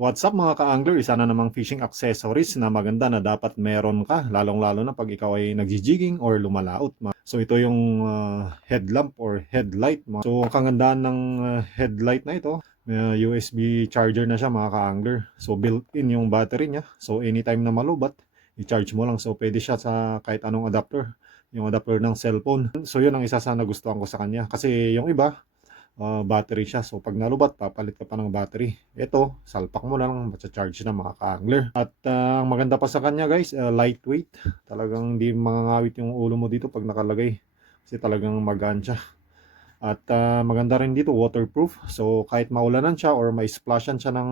What's up mga ka-angler? Isa na namang fishing accessories na maganda na dapat meron ka, lalong-lalo na pag ikaw ay nagjijigging or lumalaot. So ito yung headlamp or headlight. So ang kagandahan ng headlight na ito, may USB charger na siya mga ka-angler. So built-in yung battery niya. So anytime na malubat, i-charge mo lang. So pwede siya sa kahit anong adapter. Yung adapter ng cellphone. So yun ang isa sa nagustuhan ko sa kanya. Kasi yung iba, battery siya. So pag nalubat, papalit ka pa ng battery. Ito, salpak mo lang, matcha-charge na mga ka-angler. At ang maganda pa sa kanya guys, lightweight. Talagang hindi mangangawit yung ulo mo dito pag nakalagay. Kasi talagang magaan siya. At maganda rin dito, waterproof. So kahit maulanan siya or may splashan siya ng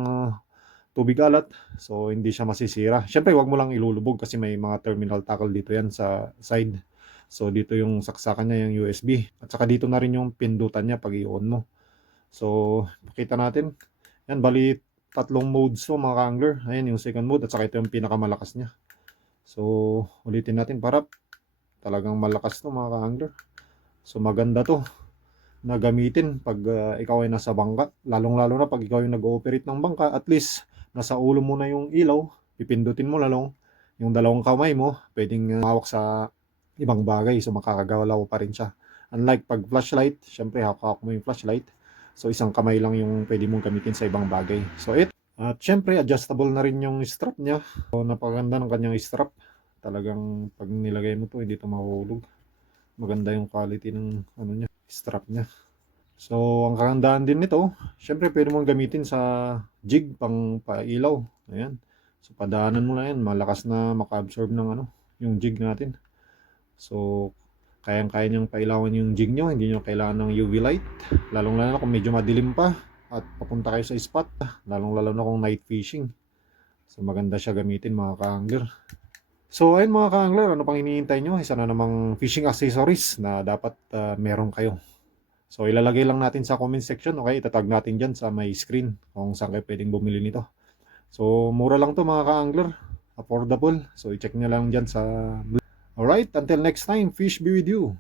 tubig alat, so hindi siya masisira. Siyempre, wag mo lang ilulubog kasi may mga terminal tackle dito yan sa side. So dito yung saksakan niya, yung USB. At saka dito na rin yung pindutan niya pag i-on mo. So, pakita natin. Yan, bali tatlong modes to mga ka-angler. Ayan yung second mode at saka ito yung pinakamalakas niya. So, ulitin natin para talagang malakas to mga ka-angler. So, maganda to na gamitin pag ikaw ay nasa bangka. Lalong-lalo na pag ikaw yung nag-ooperate ng bangka, at least nasa ulo mo na yung ilaw, pipindutin mo lalong yung dalawang kamay mo, pwedeng hawak sa ibang bagay, so makakagalaw pa rin siya. Unlike pag flashlight, syempre hawak mo yung flashlight, so isang kamay lang yung pwede mong gamitin sa ibang bagay. So it, at syempre adjustable na rin yung strap niya. So napakaganda ng kanyang strap. Talagang pag nilagay mo to, hindi to mahulog. Maganda yung quality ng ano niya, strap niya. So, ang kagandahan din nito, syempre pwede mong gamitin sa jig pang pailaw. Ayan. So, padaanan mo na yan. Malakas na maka-absorb ng ano, yung jig natin. So, kayang-kaya niyang pailawan yung jig nyo. Hindi nyo kailangan ng UV light. Lalong-lalo na kung medyo madilim pa at papunta kayo sa spot. Lalong-lalo na kung night fishing. So, maganda siya gamitin mga ka-angler. So, ayun mga ka-angler, ano pang hinihintay nyo? Isa na namang fishing accessories na dapat meron kayo. So ilalagay lang natin sa comment section, okay? Itatag natin dyan sa may screen kung saan kayo pwedeng bumili nito. So mura lang to mga ka-angler, affordable. So i-check nyo lang dyan sa... Alright, until next time, fish be with you.